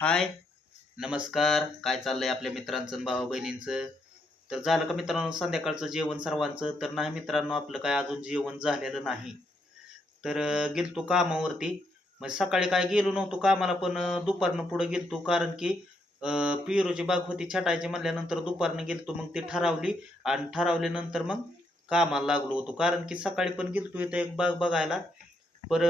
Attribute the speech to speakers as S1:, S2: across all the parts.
S1: हाय नमस्कार. काय चाललंय आपल्या मित्रांचं आणि भाऊ बहिणींचं? तर झालं का मित्रांनो संध्याकाळचं जेवण सर्वांचं? तर नाही मित्रांनो आपलं काय अजून जेवण झालेलं नाही. तर गेलतो कामावरती. मग सकाळी काय गेलो नव्हतो कामाला पण दुपारनं पुढं गेलतो. कारण की पिरोची बाग होती छटायची म्हणल्यानंतर दुपारनं गेलतो. मग ती ठरावली आणि ठरावल्यानंतर मग कामाला लागलो होतो. कारण की सकाळी पण गेलतो इथं एक बाग बघायला. पर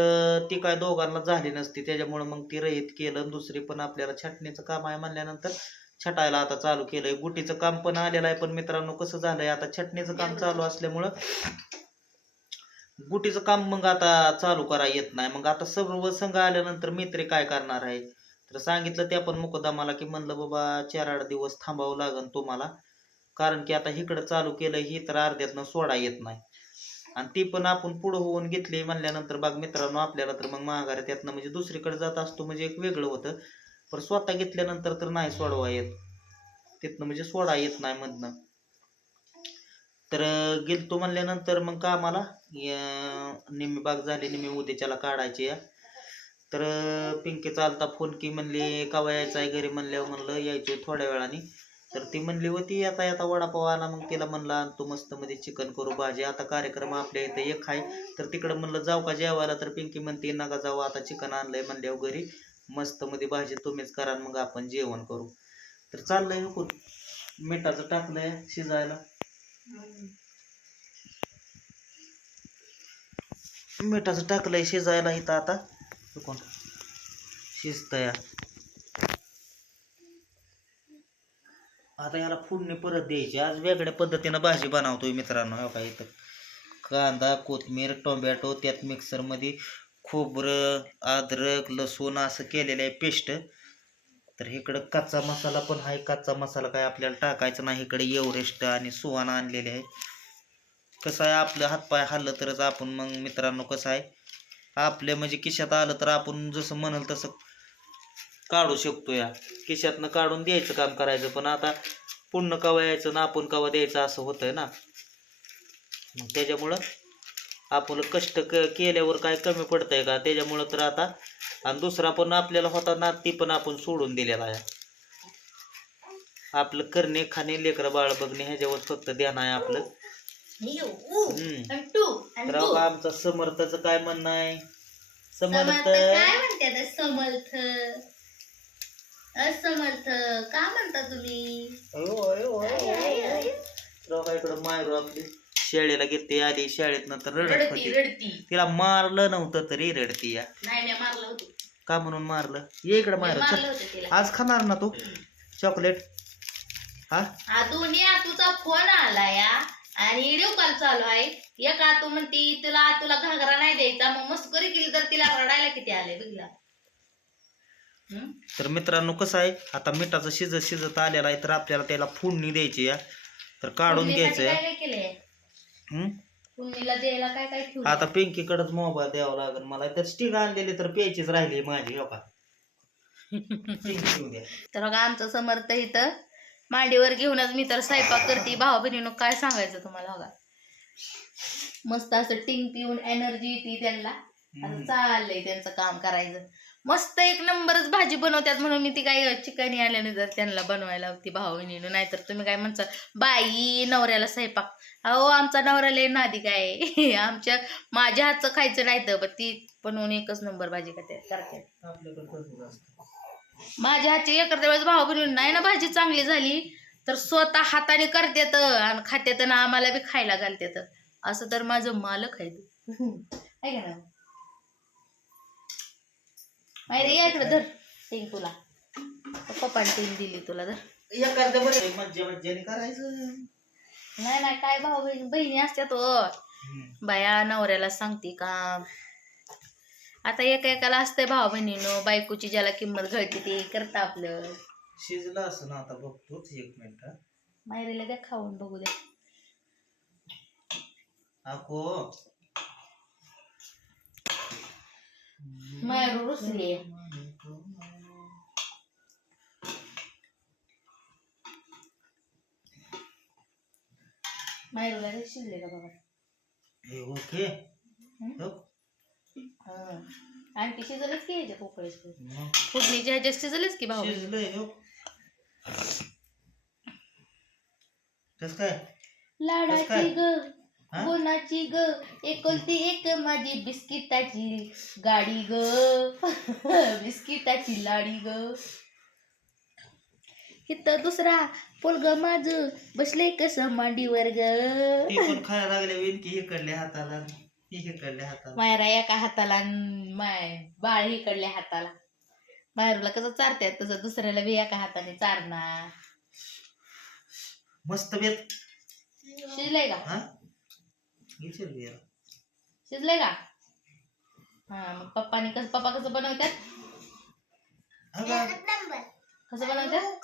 S1: ती काय दोघांना झाली नसती त्याच्यामुळे मग ती रहित केलं. दुसरी पण आपल्याला छटणीचं काम आहे म्हणल्यानंतर छटायला आता चालू केलंय. गुटीचं काम पण आलेलं आहे पण मित्रांनो कसं झालंय आता छटणीचं काम चालू असल्यामुळं गुटीचं काम मग आता चालू करा येत नाही. मग आता सर्व संघ आल्यानंतर मित्र काय करणार आहे? तर सांगितलं त्या पण मुकदमाला की म्हणलं बाबा चार आठ दिवस थांबावं लागन तुम्हाला. कारण की आता इकडं चालू केलं ही तर अर्ध्यातनं सोडा येत नाही. आणि ती पण आपण पुढं होऊन घेतली म्हणल्यानंतर बाग मित्रांनो आपल्याला तर मग माघारी त्यातनं म्हणजे दुसरीकडे जात असतो म्हणजे एक वेगळं होतं. पण स्वतः घेतल्यानंतर तर नाही सोडवा येत. तिथनं म्हणजे सोडा येत नाही मधनं. तर गेलतो म्हणल्यानंतर मग कामाला आम्हाला निम्मी बाग झाली निम्मी उद्याच्याला काढायची या. तर पिंकी चालता फोन की म्हणली का यायचं आहे घरी? म्हणल्यावर म्हणलं यायचे थोड्या वेळाने. तर ती म्हणली होती येता येता वडापाव आला मग तिला म्हणला आणतो मस्त मध्ये चिकन करू भाजी. आता कार्यक्रम आपल्या इथे एक आहे. तर तिकडं म्हणलं जाऊ का जेवायला? तर पिंकी म्हणते नका जाऊ आता चिकन आणलंय. म्हणल्यावर घरी मस्त मध्ये भाजी तुम्हीच करा मग आपण जेवण करू. तर चाललंय हुकून मिठाचं टाकलंय शिजायला. मिठाचं टाकलंय शिजायला इथं आता. हुकून शिजतया. आता याला फोडणी परत द्यायची. आज वेगळ्या पद्धतीनं भाजी बनवतोय मित्रांनो. हो का इथं? कांदा कोथमीर टोमॅटो त्यात मिक्सरमध्ये खोबरं अद्रक लसूण असं केलेलं आहे पेस्ट तर इकडं कच्चा मसाला पण आहे. कच्चा मसाला काय आपल्याला टाकायचा नाही. इकडे एव्हरेस्ट आणि सुहाना आणलेले आहे. कसं आहे? आपलं हातपाय हल्लं तरच आपण मग मित्रांनो कसं आहे? आपल्या म्हणजे किशात आलं तर आपण जसं म्हणाल तसं काढू शकतो या. खिशातनं काढून द्यायचं काम करायचं. पण आता पुण्य कवा यायचं ना आपण कवा द्यायचं असं होतंय ना. मग त्याच्यामुळं आपलं कष्ट क केल्यावर काय कमी पडतंय का? त्याच्यामुळं तर आता आणि दुसरा पण आपल्याला होता ना ती पण आपण सोडून दिलेला आहे. आपलं करणे खाणे लेकरं बाळ बघणे ह्याच्यावर फक्त ध्यान आहे आपलं. तर आमचं समर्थाचं काय म्हणणं आहे? समर्थ
S2: काय म्हणते समर्थ. असमर्थ. का म्हणता तुम्ही?
S1: इकडं मायरू आपली शाळेला घेते आली शाळेत नंतर रडत
S2: रडती
S1: होती.
S2: रडती.
S1: तिला मारलं नव्हतं तरी रडती या.
S2: नाही मी मारलं होतं.
S1: का म्हणून मारलं? ये इकडं
S2: मी मारलं
S1: चल.
S2: होतं तिला.
S1: आज खाणार ना तू? चॉकलेट. हा?
S2: हा दोन्ही आतूचा फोन आला या. आणि व्हिडिओ कॉल चालू आहे. एक आतू म्हणती तुला तुला घागरा नाही द्यायचा. मग मस्करी केली तर तिला रडायला किती आले बघला?
S1: तर मित्रांनो कसं आहे आता मिठाचं शिजत शिजत आलेलं आहे तर आपल्याला त्याला फोडणी द्यायची तर काढून घ्यायचं हम्म?
S2: फोडणीला द्यायला काय काय ठेवलं?
S1: आता पिंकीकडेच मोबाईल द्यावा लागेल मला. तर स्टिक आणलेली तर प्यायचीच राहिली माझी हो का? पिंकी घेऊ द्या
S2: तर बघा आमचं समर्थ इथं मांडीवर घेऊनच मी तर स्वयंपाक करते. भाऊ बहिणीनं काय सांगायचं तुम्हाला बघा मस्त असं टिंग पिऊन एनर्जी येते त्यांना. असं
S1: हम्म.
S2: चाललंय त्यांचं काम करायचं. मस्त एक नंबरच भाजी बनवतात म्हणून मी ती काय चिकन आल्याने जर त्यांना बनवायला होती भाऊ बहिणीनं नाहीतर तुम्ही काय म्हणता बाई नवऱ्याला स्वयंपाक. अहो आमचा नवरा लय नादी काय आमच्या माझ्या हातचं खायचं नाही तर ती बनवून एकच नंबर भाजी करते करते. माझ्या हातची एखाद्या वेळेस भाऊ बहिणी नाही ना भाजी चांगली झाली तर स्वतः हाताने करतेत आणि खात्यात ना आम्हाला बी खायला घालतेत. असं तर माझं मालक आहे. आहे का ना माहिती या इकडं धर. टीन तुला. पप्पाने टीन दिली तुला धर.
S1: एखाद्या बरं मज्जा मज्जाने करायचं.
S2: नाही नाही काय भाऊ बहिणी बहिणी असतात हो
S1: हम्म.
S2: बाया नवऱ्याला सांगते का? आता एका एकाला असतंय भाऊ बहिणीनं बायकोची ज्याला किंमत घडते ते करतं आपलं.
S1: शिजलं असं ना आता बघतोच एक मिनिट.
S2: मायरीला द्या खाऊन बघू द्या.
S1: अको
S2: मायरू रुसली मायरूला लय शिजले का बाबा
S1: हे ओके
S2: हम्म?
S1: हो.
S2: हा. आणखी शिजलच की ह्याच्यात उकळीच
S1: मग
S2: फोडणीच्या ह्याच्यात शिजलच की भाऊ
S1: शिजलंय हो कस काय
S2: लाडाची ग
S1: हा?
S2: कोणाची ग. एकोलती एक माझी बिस्किटाची गाडी ग. बिस्किटाची लाडी ग. इथं दुसरा पोलग माझ. बसले कस मांडीवर ग.
S1: ती पण खायला लागले विनकी इकडल्या हाताला. ही इकडल्या हाताला.
S2: मायरा एका हाताला अन माय बाळ इकडल्या हाताला. मायरूला कसं चारतात तसं दुसऱ्याला बी एका हाताने चारणार.
S1: मस्त बेत.
S2: शिजलंय का?
S1: हा.
S2: शिजलंय का? हा मग पप्पानी कसं पप्पा कसं बनवतात?
S1: अगं,
S2: कसं बनवतात?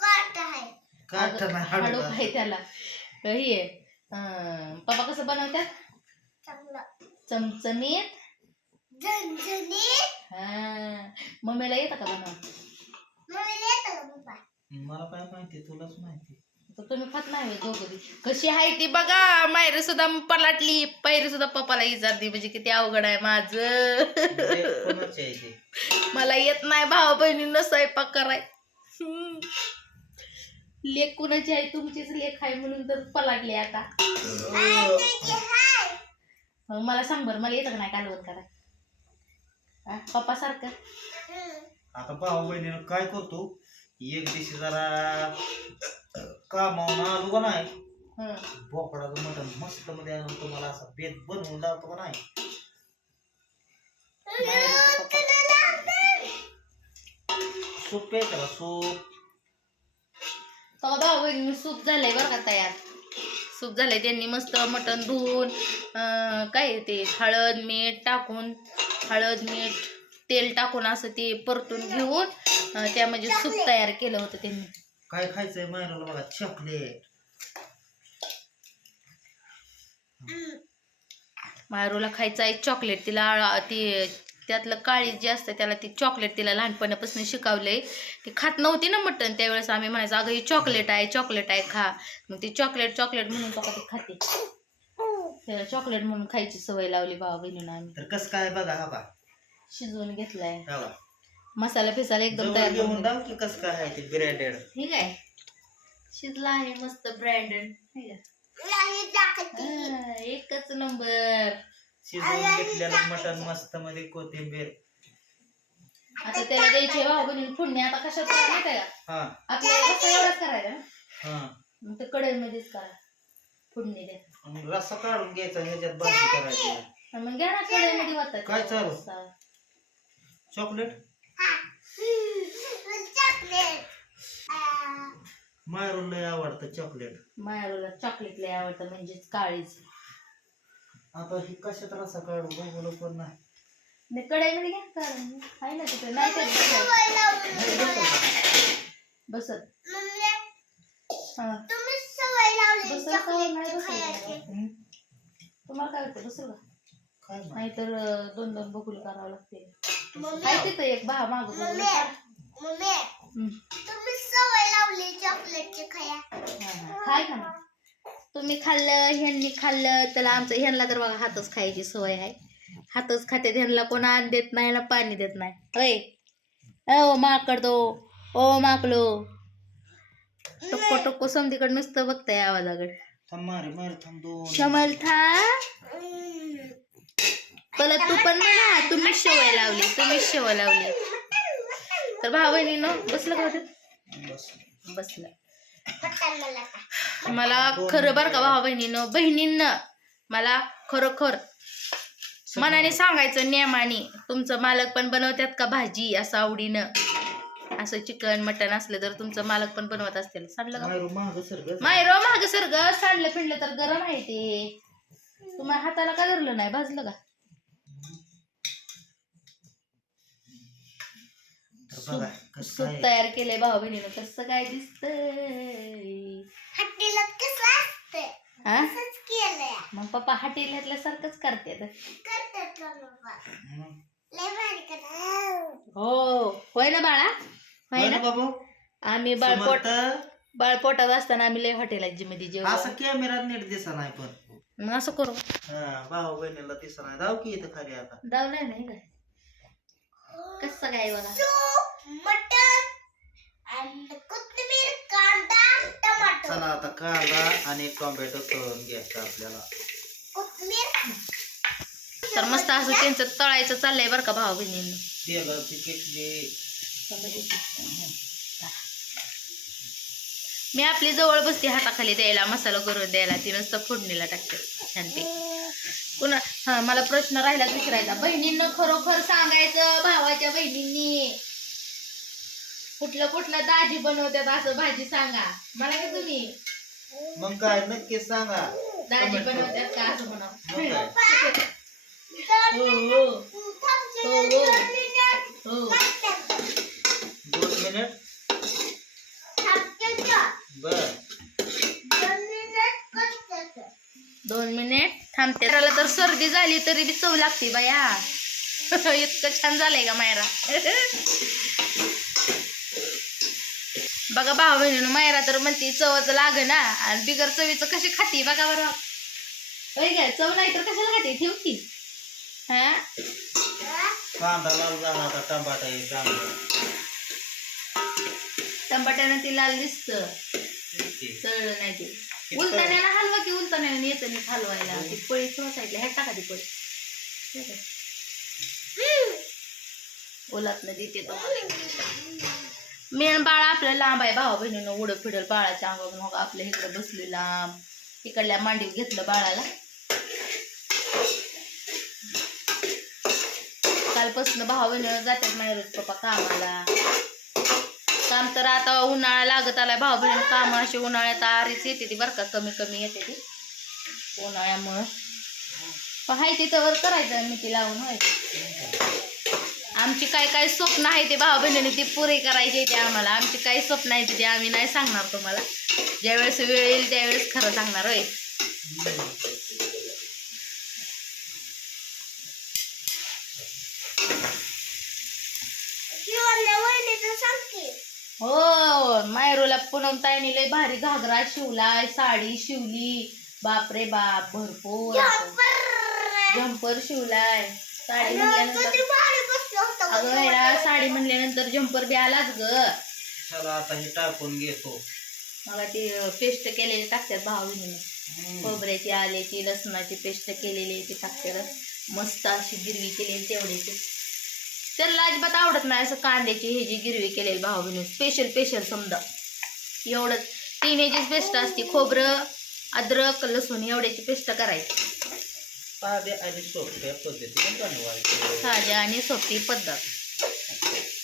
S2: आहे. त्याला. हे अं, पप्पा कसं बनवतात? चमचमीत? हा. मम्मीला येतं का बनव
S1: मला काय माहिती तुलाच माहिती.
S2: तर तुम्ही खात नाही दोघं. कशी आहे ती बघा मायरी सुद्धा पलाटली पैरी सुद्धा पप्पाला विचारली म्हणजे किती अवघड आहे माझं.
S1: बेत कोणाची आहे ते?
S2: मला येत नाही भाऊ बहिणींना स्वयंपाक कराय. लेख कुणाची आहे? तुमचीच लेख आहे म्हणून तर पलाटली आता. मग मला सांग बरं मला येतं का नाही कालवण कराय हा, पप्पा सारखं?
S1: आता भाऊ बहिणीनं काय करतो? एक दिवशी जरा कामावून आलो का नाही. बोकडाचं मटण मस्त मध्ये आणून तुम्हाला असा बेत बनवून लावतो का नाही. सूप का सूप
S2: तेव्हा भाऊ बहिणी सूप झालंय बरं का तयार सूप झालंय त्यांनी मस्त मटण धुवून अं, काय ते हळद मीठ टाकून हळद मीठ तेल टाकून असं ते परतून घेऊन अं, त्यामध्ये सूप तयार केलं होतं त्यांनी
S1: काय खायचंय महिन्याला बघा चॉकलेट
S2: मायरूला खायचं आहे चॉकलेट तिला आ- ती त्यातलं काळी जे असतं त्याला ती चॉकलेट तिला लहानपणापासून शिकवलंय. ती खात नव्हती ना मटण त्यावेळेस आम्ही म्हणायचो अगं ही चॉकलेट आहे चॉकलेट आहे खा. मग ती चॉकलेट चॉकलेट म्हणून बघा ती खाते. त्याला चॉकलेट म्हणून खायची सवय लावली भावा बहिणीनं आम्ही.
S1: तर कस काय बघा हा बा
S2: शिजवून घेतलाय.
S1: हा बा.
S2: मसाला फिसाला एकदम
S1: जवळ
S2: तयार
S1: घेऊन दाव की कस काय आहे ते ब्रँडेड
S2: ठीक आहे. शिजला आहे मस्त ब्रँडेड एकच नंबर.
S1: शिजवून घेतलेलं मटण मस्त मध्ये कोथिंबीर.
S2: आता त्याला द्यायचे बहिणी फोडणी. आता कशात करा माहिती आहे का?
S1: हा.
S2: आपल्याला रस्सा एवढाच करायचा ना?
S1: हा.
S2: मग ते कढईमध्येच करा. फोडणी द्या.
S1: आणि रस्सा काढून घ्यायचा ह्याच्यात भाजी करायची.
S2: आणि मग घ्या ना कढईमध्ये वाटत
S1: काय चालू? चॉकलेट? लय आवडतं चॉकलेट
S2: मायाला चॉकलेट लय आवडतं म्हणजेच काळीच
S1: आता ही कशात रस्सा काढू बघू पण नाही
S2: मी कढईमध्ये घ्या काढून आहे ना तिथे नाही तर बसत. हा. बसत का नाही बसत?
S1: हं?
S2: तुम्हाला काय वाटतं? बसलं का?
S1: काय माहीत.
S2: नाहीतर अं, दोन दोन बकुल करावं लागते आहे तिथं एक बहा माग खाय का मग? तुम्ही खाल्लं ह्यांनी खाल्लं त्याला आमचं ह्यांना तर बघा हातच खायची सवय आहे. हातच खाते ह्यांना कोण आण देत नाही ना पाणी देत नाही. होय ओ माकड तो ओ माकलो. टक्को टक्को समधीकडे नुसतं बघताय आवाजाकडे.
S1: थांब मारे मारे थांब दोन.
S2: शमल था परत तू पण म्हणा तुम्ही सवय लावली तुम्ही सवय लावली. तर भाऊ बहिणीनं बसलं का होतं? बसलं. मला खरं बरं का भावा बहिणीनं बहिणींनं मला खरोखर मनाने सांगायचं नियमाने तुमचं मालक पण बनवतात का भाजी असं आवडीनं? असं चिकन मटन असलं तर तुमचं मालक पण बनवत असतील. सांगलं का? मायरो सर ग सांडलं पिंडलं तर गरम आहे ते. तुम्हाला हाताला का धरलं नाही? भाजलं का?
S1: बघा कसं
S2: सूप
S1: काय
S2: तयार केलंय भाऊ बहिणीनं. कसं काय दिसतंय? हा मग पप्पा हॉटेल सारखंच करते
S1: हं.
S2: हो. होय ना बाळा? होय ना
S1: बाबू?
S2: आम्ही बाळपोट
S1: समर्थ,
S2: बाळपोटात असताना आम्ही लय हॉटेलात मध्ये जेवण
S1: असं कॅमेरा नीट दिसा नाही पण.
S2: मग असं करू.
S1: हा भाऊ बहिणीला दिसा नाही. जाऊ की इथं खाली आता.
S2: दावलंय नाही काय कसं काय बघा?
S3: मटन आणि कोथिंबीर कांदा टमाटर.
S1: चला आता कांदा आणि टोमॅटो तळून घ्यायचं आपल्याला.
S3: कोथिंबीर.
S2: तर मस्त असं त्यांचं तळायचं चाललंय बरं का भाऊ बहिणींनी
S1: तेलाची किटली
S2: मी आपली जवळ बसते हाताखाली द्यायला मसाला करून द्यायला. ती नुसतं फोडणीला टाकते. छान ते. पुन्हा हा मला प्रश्न राहिला विचारायचा. बहिणींना खरोखर सांगायचं भावाच्या बहिणींनी? कुठलं कुठलं दाजी बनवतात असं भाजी सांगा. मला का तुम्ही?
S1: मग काय नक्की सांगा.
S2: दाजी. बनवतात का असं म्हणा हो हो. हो हो. हो.
S1: दोन मिनिट बर
S2: दोन त्याला तर सर्दी झाली तरी बी चव लागते बाया. इतकं छान झालंय का मायरा. बघा भाऊ बहिणीनं मायरा तर म्हणते चवच लाग ना आणि बिगर चवीचं कशी खाती बघा बरं. काय चव नाही तर कशाला खाते? ठेव की. हा?
S1: कांदा लाल झाला आता टमाटा चांगलं
S2: टमाट्यानं ती लाल दिसत. तळलं नाही ते. उलताण्याला हलवा मी उलताण्याला येतं नीट हलवायला ती पळी थोडं साईडला टाका ती पळी. हे बघ. ओलात नदी ते. मेन बाळ आपल्या लांब आहे भावा बहिणीनं उडं फिडल बाळाच्या अंगावर मग आपल्या इकडं बसले लांब. इकडल्या मांडीव घेतलं बाळाला. कालपासून भावा बहिणीनं जातात माझ्या रोज पप्पा कामाला. काम तर आता उन्हाळा लागत आलाय. भाऊ बहिणी काम अशी उन्हाळ्यात आरीच येते ती बरं का कमी कमी येते ती. उन्हाळ्यामुळं पण हाय तिथं वर करायचं मी ती लावून होय. आमची काय काय स्वप्न आहे ते भाऊ बहिणीने ती पुरी करायची ते आम्हाला. आमची काय स्वप्न आहे ते आम्ही नाही सांगणार तुम्हाला. ज्यावेळेस वेळ येईल त्यावेळेस खरं सांगणार होय. हो मायरूला पूनम ताईने लय भारी घागरा शिवलाय साडी शिवली. बापरे बाप भरपूर जम्पर. शिवलाय. साडी म्हणल्यानंतर अगं साडी म्हणल्यानंतर जम्पर बी आलाच ग.
S1: चला आता हे टाकून घेतो.
S2: मला ती पेस्ट केलेली टाकतात भावीने खोबऱ्याची आल्याची लसणाची पेस्ट केलेली ती टाकतात. मस्त अशी गिरवी केलेली तेवढ्याची त्याला अजिबात आवडत नाही असं कांद्याची हे जी गिरवी केलेली भावाने स्पेशल स्पेशल समजा. एवढंच तीन ह्याचीच पेस्ट असते. खोबरं अद्रक लसूण एवढ्याची पेस्ट करायची.
S1: साध्या आणि सोप्या पद्धतीने बनवायचं.
S2: साध्या आणि सोपी पद्धत.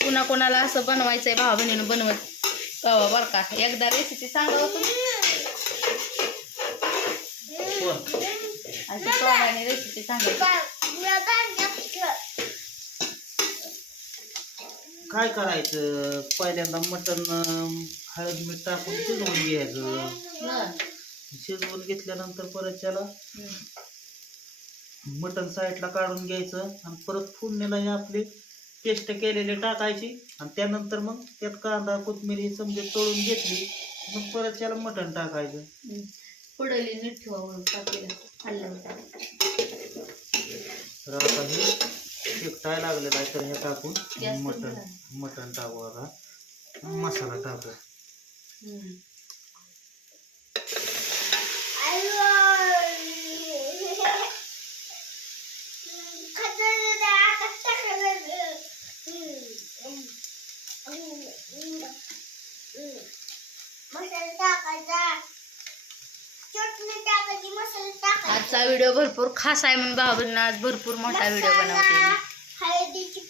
S2: कुणा कोणाला असं बनवायचंय भावा बहिणीनं बनवत. कवा बरं का? एकदा रेसिपी सांगा तुम्ही? आणि रेसिपी सांगायची.
S1: काय करायचं? पहिल्यांदा मटण हळद मीठ टाकून शिजवून घ्यायचं. शिजवून घेतल्यानंतर परत त्याला. मटण साईडला काढून घ्यायचं आणि परत फोडणीला हे आपली पेस्ट केलेली टाकायची आणि त्यानंतर मग त्यात कांदा कोथमिरी ही समजे तळून घेतली मग परत त्याला मटण टाकायचं.
S2: पुढली नीट ठेवा वळून टाकलेलं हल्ल्यावर
S1: तर आता हे शेकटाय लागलेलं आहे तर हे टाकून मटण. मटण टाकू आता मसाला टाकू
S2: हम्म.
S3: मसाला टाकायचा चटणी टाकायची मसाला टाकायचा
S2: आजचा व्हिडिओ भरपूर खास आहे म्हणून भावाबींना आज भरपूर मोठा व्हिडिओ बनवते.
S3: हळदीची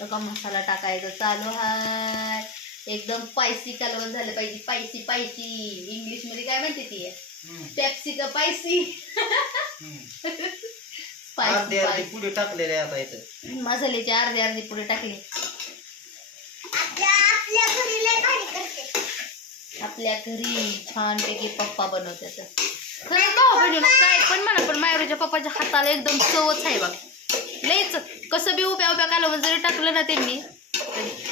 S2: बघा मसाला टाकायचा. चालू हाय. एकदम पायसी कालवण झालं पाहिजे. पायसी पायसी इंग्लिशमध्ये काय म्हणते ती? पेप्सी का पायसी
S1: अर्धी अर्धी पुढे टाकलेले आता इथं.
S2: मसाल्याची अर्धी अर्धी पुढे टाकली.
S3: आपल्या आपल्या घरी
S2: घरी छानपैकी पप्पा बनवतात. खरंच भाऊ ना काय पण म्हणा पण मायरूच्या पप्पाच्या हाताला एकदम चवच आहे बघ. लईच कसं बी उभ्या उभ्या कालवण जरी टाकलं ना त्यांनी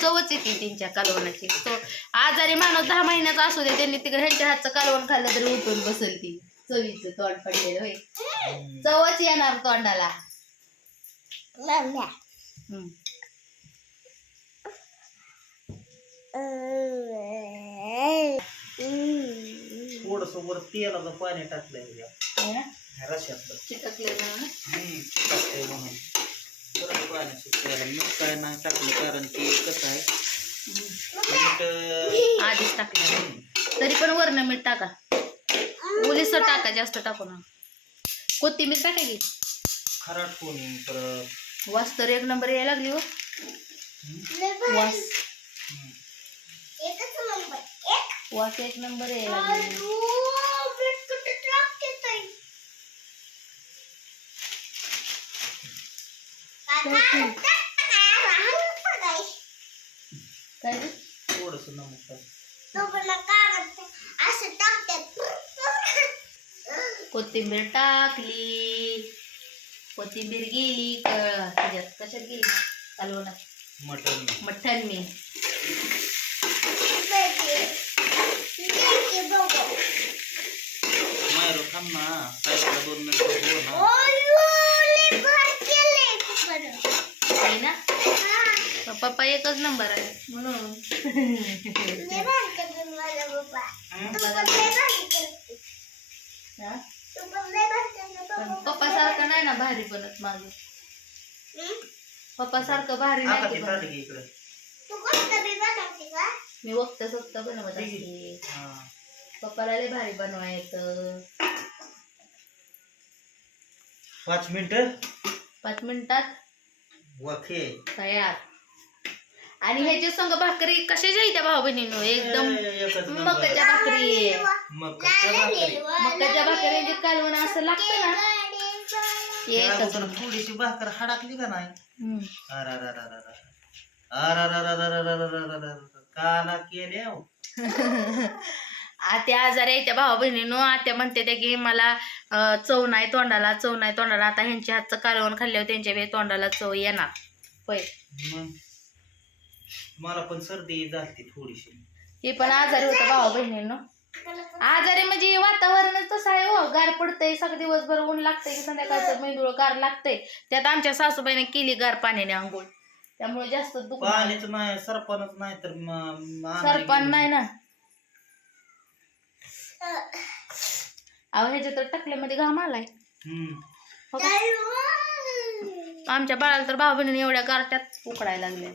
S2: चवच येते त्यांच्या कालवणाची. तो आजारी माणूस दहा महिन्याचा असू दे त्यांनी तिकडे ह्यांच्या हातचं कालवण खाल्लं तरी उठून बसल ती. चवीचं तोंड पडलेलं होय. चवच येणार तोंडाला. हम्म.
S1: थोडस वर तेलाचं पाणी टाकलंय रश्यातलं
S2: चिटकले म्हणून
S1: परत पाणी मीठ काय नाही टाकलं कारण की कसं आहे? मीठ
S2: आधीच टाकलं तरी पण वरण मीठ टाका. ओलीस टाका जास्त टाकू ना कोथिंबीर टाका की
S1: खराट कोणी परत.
S2: वास तर एक नंबर यायला लागली हो. वास.
S1: हम्म.
S3: एकच नंबर. एक
S2: वास एक नंबर आहे. काय
S1: थोडस
S2: कोथिंबीर टाकली. कोथिंबीर गेली कळत कशात गेली? कालवणात.
S1: मटन
S2: मठ्ठन मी.
S1: थांब ना. साईडला दोन मिनिटं ना.
S2: आहे ना? मग पप्पा एकच नंबर आहे. म्हणून. हा? पप्पा सारखं नाही ना भारी बनत माझं. पप्पा सारखं भारी
S1: आता
S2: नाही
S1: ते
S2: बनत.
S1: इकडे.
S2: मी वक्त सोक्त बनवत असते.
S1: हा.
S2: पप्पाला लय भारी बनवायचं
S1: पाच मिनिट
S2: पाच मिनिटात
S1: वखे
S2: तयार आणि ह्याच्या संग भाकरी कशाच्या त्या भाऊ बहिणीनो एकदम
S1: एकच नंबर.
S2: मकाच्या भाकरी
S1: मकाच्या भाकरी
S2: मकाच्या भाकरी कालवण असं लागतं ना एकच
S1: थोडीशी भाकर हडाकली का नाही
S2: हम्म.
S1: अरारारारारा. अरारारारारारारारारा. काला केल्या हो.
S2: आत्या आजारी आहे त्या भाऊ बहिणीनो आत्या म्हणते त्या की मला चव नाही तोंडाला चव नाही तोंडाला. आता ह्यांच्या हातचं कालवण खाल्ल्यावर त्यांच्या बी तोंडाला चव येणार. होय.
S1: मला पण सर्दी झाली थोडीशी.
S2: हे पण आजारी होतं भाऊ बहिणींनो. आजारी म्हणजे वातावरणच तसं आहे हो. गार पडतंय सगळं दिवसभर ऊन लागतंय की संध्याकाळचं मेंदूळ गार लागतंय. त्यात आमच्या सासूबाईने केली गार पाण्याने आंघोळ. त्यामुळे जास्त दुख
S1: पाणीच नाही सरपणच नाही तर म- म-
S2: सरपण नाही ना. अहो ह्याच्या तर टाकल्यामध्ये घाम आलाय.
S1: हम्म.
S2: हो का? आमच्या बाळाला तर भाऊ बहिणीने एवढ्या गारट्यात उकडायला लागल्या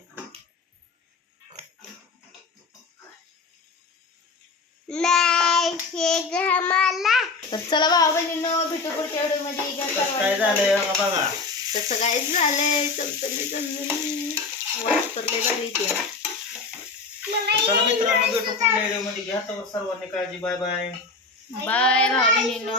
S3: नाही घमाला
S2: तर चला भाऊ बहिणीनं भेटू पुढच्या घ्या
S1: काय
S2: सर्वांनी.
S1: झालंय बघा. बघा
S2: तसं काय झालंय? तर लय भारी येते.
S1: चला मित्रांनो भेटू पुढल्या व्हिडिओमध्ये घ्या तर सर्वांनी काळजी. Bye bye.
S2: Bye, mga kanino.